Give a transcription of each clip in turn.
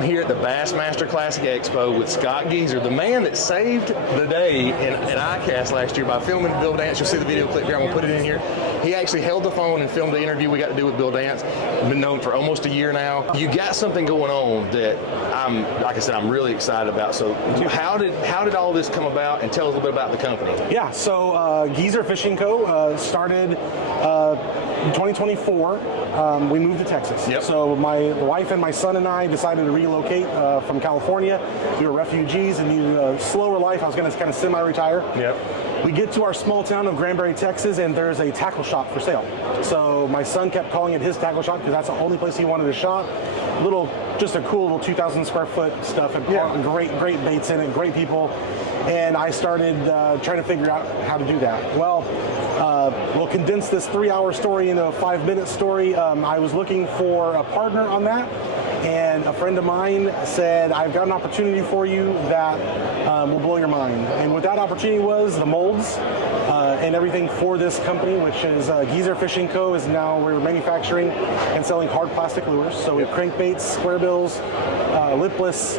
I'm here at the Bassmaster Classic Expo with Gieser, the man that saved the day in ICAST last year by filming Bill Dance. You'll see the video clip here. I'm going to put it in here. He actually held the phone and filmed the interview we got to do with Bill Dance. Been known for almost a year now. You got something going on that like I said, I'm really excited about. So how did all this come about, and tell us a little bit about the company. Yeah, so Gieser Fishing Co. started in 2024. We moved to Texas. Yep. So my wife and my son and I decided to relocate from California. We were refugees and needed a slower life. I was going to kind of semi-retire. Yep. We get to our small town of Granbury, Texas, and there's a tackle shop for sale. So my son kept calling it his tackle shop because that's the only place he wanted to shop. Just a cool little 2,000 square foot stuff, and great baits in it, great people. And I started trying to figure out how to do that. Well, we'll condense this 3-hour story into a 5-minute story. I was looking for a partner on that, and a friend of mine said, I've got an opportunity for you that will blow your mind. And what that opportunity was, the molds and everything for this company, which is Gieser Fishing Co. is now, we're manufacturing and selling hard plastic lures. So we have crankbaits, square bills, lipless,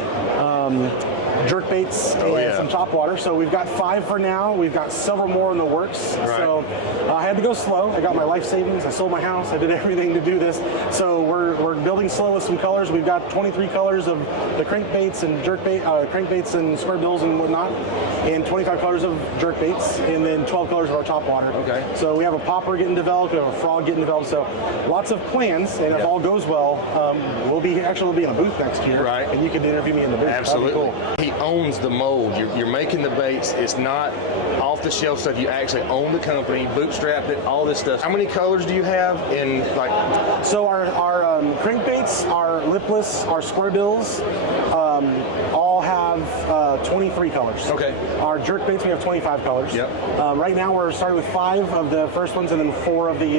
jerkbaits, and some topwater. So we've got 5 for now. We've got several more in the works. Right. So I had to go slow. I got my life savings. I sold my house. I did everything to do this. So we're building slow with some colors. We've got 23 colors of the crankbaits and crankbaits and square bills and whatnot, and 25 colors of jerkbaits, and then 12 colors of our topwater. Okay. So we have a popper getting developed. We have a frog getting developed. So lots of plans, and if all goes well, we'll be in a booth next year. Right. And you can interview me in the booth. Absolutely. He owns the mold. You're making the baits. It's not off the shelf stuff. You actually own the company, bootstrapped it, all this stuff. How many colors do you have in like? So our crankbaits, our lipless, our square bills, all have 23 colors. Okay. Our jerkbaits, we have 25 colors. Yep. Right now we're starting with 5 of the first ones, and then 4 of the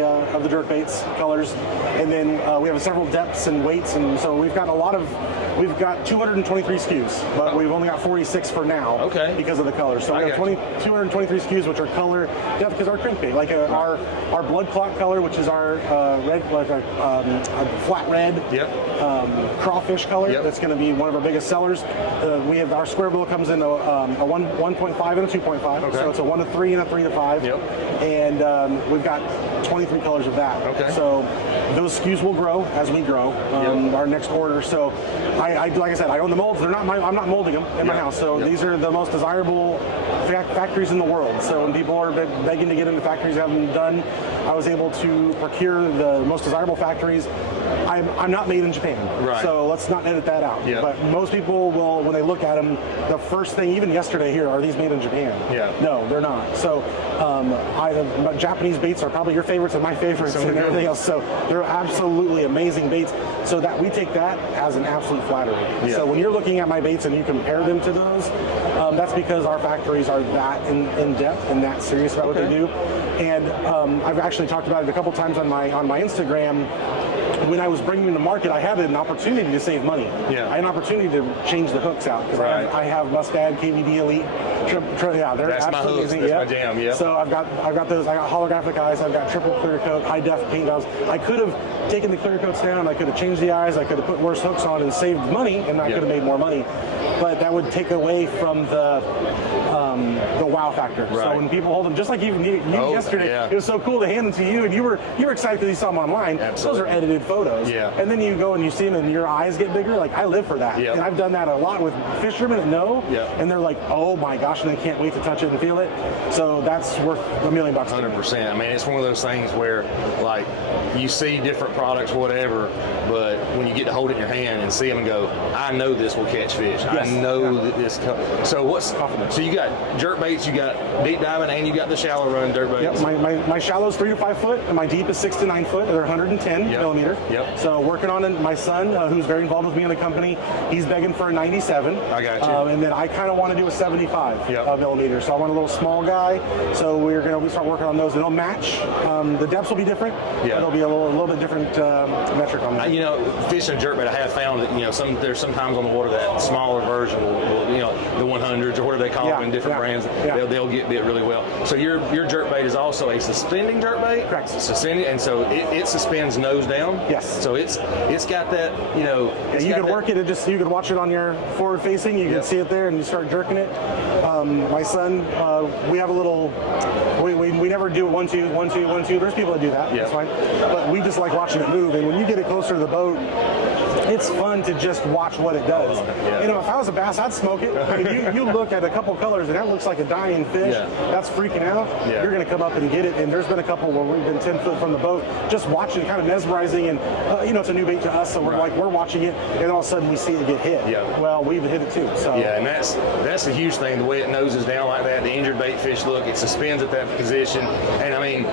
jerkbaits colors, and then we have several depths and weights, and so we've got 223 SKUs, but we've only got 46 for now. Okay. Because of the colors. So we have 223 SKUs, which are color depth, because our crankbait, like our blood clot color, which is our red, like a flat red. Yep. Crawfish color. Yep. That's going to be one of our biggest sellers. We have our square bill comes in a 1.5 and a 2.5. Okay. So it's a 1 to 3 and a 3 to 5. Yep. And we've got 23 colors of that. Okay. So those SKUs will grow as we grow. Our next order. So like I said, I own the molds. They're not I'm not molding them in my house. So these are the most desirable factories in the world. So when people are begging to get into factories that haven't done, I was able to procure the most desirable factories. I'm not made in Japan, so let's not edit that out. Yep. But most people will, when they look at them, the first thing, even yesterday here, are these made in Japan? Yeah. No, they're not. So Japanese baits are probably your favorites and my favorites and everything else. So they're absolutely amazing baits. So that we take that as an absolute flattery. Yeah. So when you're looking at my baits and you compare them to those, that's because our factories are that in depth and that serious about what they do. And I've actually talked about it a couple times on my Instagram. When I was bringing them to market, I had an opportunity to save money. Yeah. I had an opportunity to change the hooks out because I have Mustad, KVD Elite. They're that's absolutely amazing. That's my jam. Yeah. So I've got those. I got holographic eyes. I've got triple clear coat, high def paint jobs. I could have taken the clear coats down. I could have changed the eyes. I could have put worse hooks on and saved money, and I could have made more money. But that would take away from the wow factor. Right. So when people hold them, just like you yesterday, it was so cool to hand them to you, and you were excited because you saw them online. Absolutely. Those are edited photos. Yeah. And then you go and you see them, and your eyes get bigger. Like I live for that. Yep. And I've done that a lot with fishermen that know, and they're like, oh my gosh, and they can't wait to touch it and feel it. So that's worth $1 million. 100%. I mean, it's one of those things where, like, you see different products, whatever, but when you get to hold it in your hand and see them and go, I know this will catch fish. Yes. I know that this. So you got jerk baits, you got deep diving, and you got the shallow run dirt baits. Yep. My shallow is 3 to 5 foot, and my deep is 6 to 9 foot. They're 110 millimeter. Yep. So working on it. My son, who's very involved with me in the company, he's begging for a 97. I got you. And then I kind of want to do a 75 millimeter. So I want a little small guy. So we're going to start working on those. It'll match. The depths will be different. Yeah. It'll be a little bit different metric on that. Fishing a jerkbait, I have found that there's sometimes on the water that smaller version will, the 100s or whatever they call them in different brands. They'll get bit really well. So your jerkbait is also a suspending jerkbait. Correct. Suspending, and so it suspends nose down. Yes. So it's got that, you know. Yeah, you could work it. You could watch it on your forward facing. You can see it there, and you start jerking it. My son, we have a little. We never do 1 2 1 2 1 2. There's people that do that. Yeah. That's fine. But we just like watching it move. And when you get it closer to the boat, it's fun to just watch what it does. Yeah. You know, if I was a bass, I'd smoke it. I mean, you look at a couple colors and that looks like a dying fish. Yeah. That's freaking out. Yeah. You're going to come up and get it. And there's been a couple where we've been 10 foot from the boat, just watching, kind of mesmerizing. And you know, it's a new bait to us, so we're watching it, and all of a sudden we see it get hit. Yeah. Well, we've hit it too. So yeah, and that's the huge thing. The way it noses down like that, the injured bait fish look, it suspends at that position, and I mean,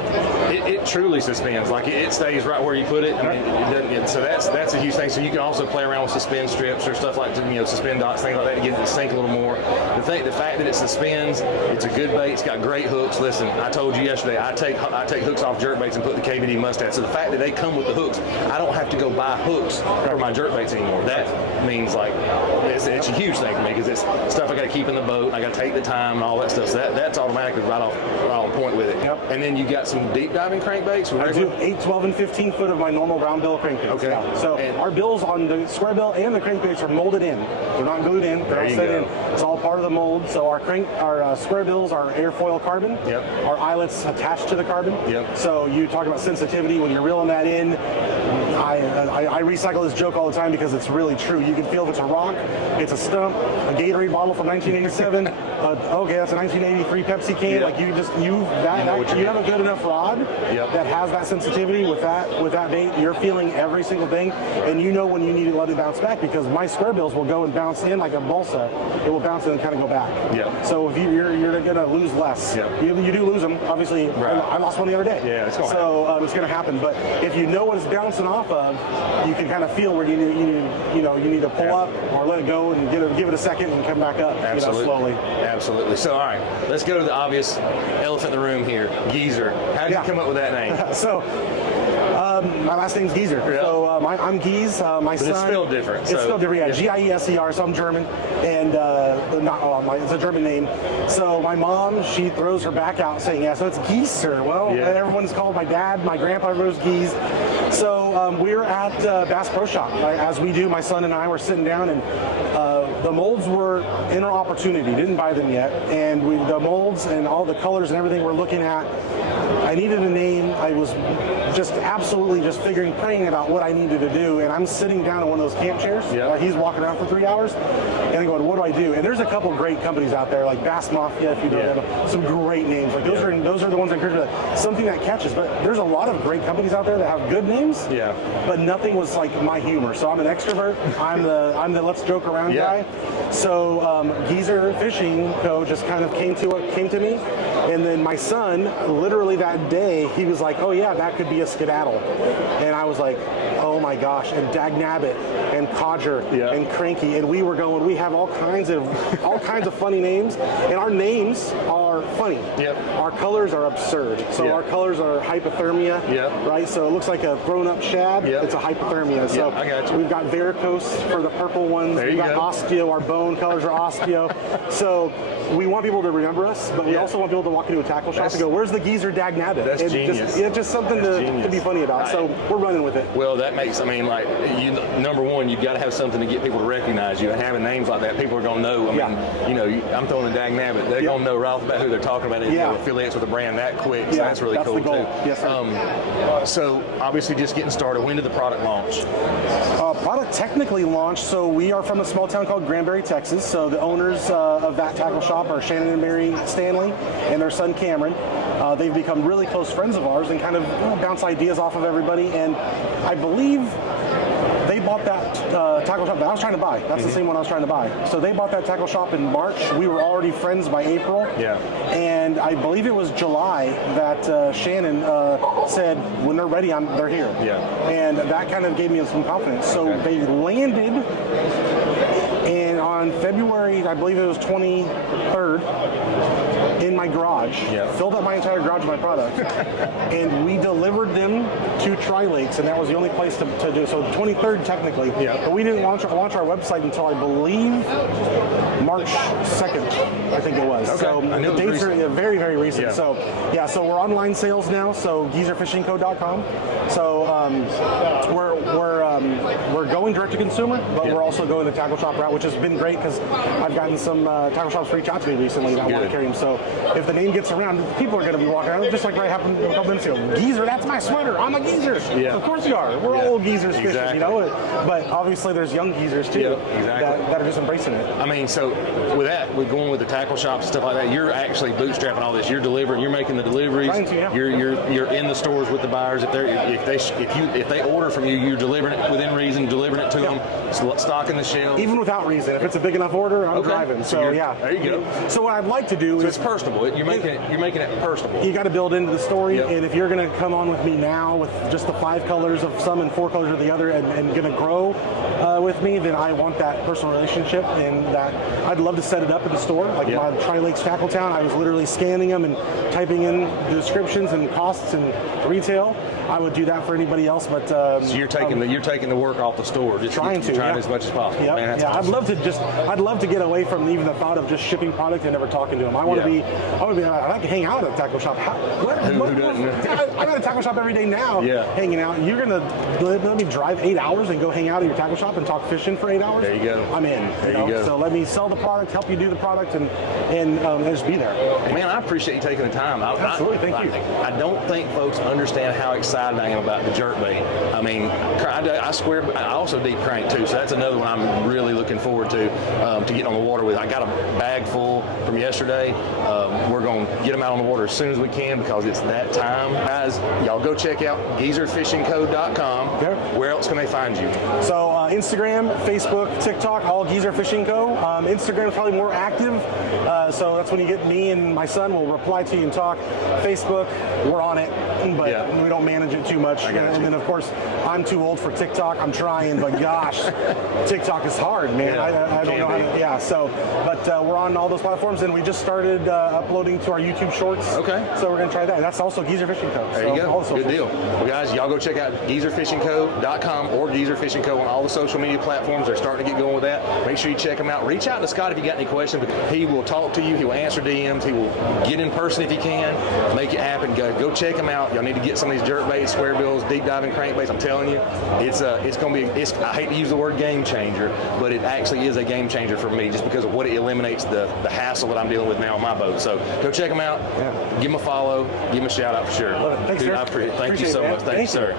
it truly suspends. Like it stays right where you put it. I mean, it doesn't. So that's a huge thing. So you can also play around with suspend strips or stuff like, you know, suspend dots, things like that, to get it to sink a little more. The fact that it suspends, it's a good bait. It's got great hooks. Listen, I told you yesterday, I take hooks off jerkbaits and put the KBD mustache. So the fact that they come with the hooks, I don't have to go buy hooks for my jerkbaits anymore. That means like it's a huge thing for me, because it's stuff I got to keep in the boat. I got to take the time and all that stuff. So that's automatically right on point with it. Yep. And then you got some deep diving crankbaits. I do 8, 12, and 15 foot of my normal brown bill crankbaits. Okay. Yeah. So our bills on the square bill and the crankbaits are molded in. They're not glued in. They're all set in. It's all part of the mold. So our square bills are airfoil carbon. Yep. Our eyelets attached to the carbon. Yep. So you talk about sensitivity when you're reeling that in. I recycle this joke all the time because it's really true. You can feel if it's a rock, it's a stump, a Gatorade bottle from 1987. Okay, that's a 1983 Pepsi can. Yep. Like you have a good enough rod that has that sensitivity with that bait. You're feeling every single thing, and you know when you need to let it bounce back, because my square bills will go and bounce in like a balsa. It will bounce in and kind of go back. Yep. So if you're going to lose less. Yep. You do lose them. Obviously, Right. I lost one the other day. Yeah, it's going to happen. But if you know what it's bouncing off of, you can kind of feel where you need to pull up or let it go and give it a second and come back up. Absolutely. Slowly. Absolutely. So, all right, let's go to the obvious elephant in the room here, Gieser. How did you come up with that name? So, my last name's Gieser. Yeah. So I'm Gies. My son. It's spelled different. It's spelled different. Yeah, Gieser. So I'm German, and it's a German name. So my mom, she throws her back out saying, "Yeah, so it's Gieser." Well, everyone's called my dad. My grandpa was Gies. So we're at Bass Pro Shop, as we do. My son and I were sitting down, and the molds were in our opportunity. Didn't buy them yet, and the molds and all the colors and everything we're looking at. I needed a name. I was just absolutely just praying about what I needed to do, and I'm sitting down in one of those camp chairs. He's walking around for 3 hours, and I'm going, what do I do? And there's a couple great companies out there, like Bass Mafia, if you know them, some great names. Like those are the ones I encourage, something that catches. But there's a lot of great companies out there that have good names, but nothing was like my humor. So I'm an extrovert. I'm the let's joke around guy. So Gieser Fishing Co. just kind of came to me. And then my son, literally that day, he was like, "Oh yeah, that could be a Skedaddle," and I was like, "Oh my gosh!" And Dagnabit, and Codger, and Cranky, and we were going. We have all kinds of funny names, and our names are funny. Our colors are absurd. So our colors are hypothermia, right? So it looks like a thrown-up shad. It's a hypothermia. So I got you. We've got varicose for the purple ones. We've got osteo. Our bone colors are osteo. So we want people to remember us, but we also want people to walk into a tackle shop and go, "Where's the Gieser Dagnabit?" That's genius. Just something to be funny about. So we're running with it. Well, that makes, number one, you've got to have something to get people to recognize you. And having names like that, people are going to know. I'm throwing a Dagnabit. They're going to know right off the bat who they're talking about. It affiliates with the brand that quick. So that's really cool, the goal. too. Yes, sir. So, obviously, just getting started. When did the product launch? Product technically launched, so we are from a small town called Granbury, Texas. So the owners of that tackle shop are Shannon and Mary Stanley and their son Cameron. They've become really close friends of ours and kind of bounce ideas off of everybody. And I believe they bought that tackle shop that I was trying to buy. That's the same one I was trying to buy. So they bought that tackle shop in March. We were already friends by April. And I believe it was July that Shannon said, when they're ready, they're here. And that kind of gave me some confidence. So they landed And on February, I believe it was 23rd, in my garage, filled up my entire garage with my product, and we delivered them to Tri-Lakes, and that was the only place to do. So 23rd technically, but we didn't launch our website until I believe March 2nd, I think it was. Okay. So the dates are very, very recent. Yeah. So yeah, so we're online sales now. So GieserFishingCo.com. So we're going direct to consumer, but we're also going the tackle shop route, which has been great because I've gotten some tackle shops reach out to me recently that want to carry them. So if the name gets around, people are going to be walking around, just like what happened a couple minutes ago. Gieser, that's my sweater. I'm a Gieser. Yeah. Of course you are. We're all old Giesers fishing, you know. But obviously there's young Giesers too that are just embracing it. I mean, so with that, we're going with the tackle shops and stuff like that. You're actually bootstrapping all this. You're delivering. You're making the deliveries. Trying to, yeah. You're in the stores with the buyers. If they order from you, you're delivering it within reason, delivering it to them, stocking the shelves. Even without reason, if it's a big enough order, I'm driving. So yeah, there you go. So what I'd like to do is it's personable. You're making it personable. You got to build into the story, and if you're going to come on with me now with just the 5 colors of some and 4 colors of the other, and going to grow with me, then I want that personal relationship, and that I'd love to set it up in the store. Like my Tri-Lakes Tackle Town, I was literally scanning them and typing in the descriptions and costs and retail. I would do that for anybody else, but so you're taking the work off the store, just trying as much as possible. Yeah, man, awesome. I'd love to get away from even the thought of just shipping product and never talking to them. I want to be. I like to hang out at a tackle shop. Who doesn't? I'm at a tackle shop every day now, hanging out. You're gonna let me drive 8 hours and go hang out at your tackle shop and talk fishing for 8 hours? There you go. I'm in. There you go. So let me sell the product, help you do the product, and just be there. Man, I appreciate you taking the time. Absolutely, thank you. I don't think folks understand how excited I am about the jerkbait. I mean, I also deep crank too, so that's another one I'm really looking forward to getting on the water with. I got a bag full from yesterday. We're going to get them out on the water as soon as we can because it's that time. Guys, y'all go check out GieserFishingCo.com. Where else can they find you? So Instagram, Facebook, TikTok, all Gieser Fishing Co. Instagram is probably more active, so that's when you get me and my son will reply to you and talk. Facebook, we're on it, but we don't manage it too much. And then of course, I'm too old for TikTok. I'm trying, but gosh, TikTok is hard, man. I don't know how to. Yeah. So, but we're on all those platforms, and we just started uploading to our YouTube Shorts. Okay. So we're gonna try that. That's also Gieser Fishing Co. There you go. Good deal. Well, guys, y'all go check out GieserFishingCo.com or Gieser Fishing Co. on all the social media platforms. They're starting to get going with that. Make sure you check them out. Reach out to Scott if you got any questions. He will talk to you. He will answer DMs. He will get in person if he can. Make it happen. Go check him out. Y'all need to get some of these jerkbaits, square bills, deep diving crankbaits. I'm telling you, it's going to be. I hate to use the word game changer, but it actually is a game changer for me just because of what it eliminates the hassle that I'm dealing with now on my boat. So go check them out. Give them a follow. Give them a shout out for sure. Thanks, dude, sir. I appreciate it. Thank you so much. Thank you, sir.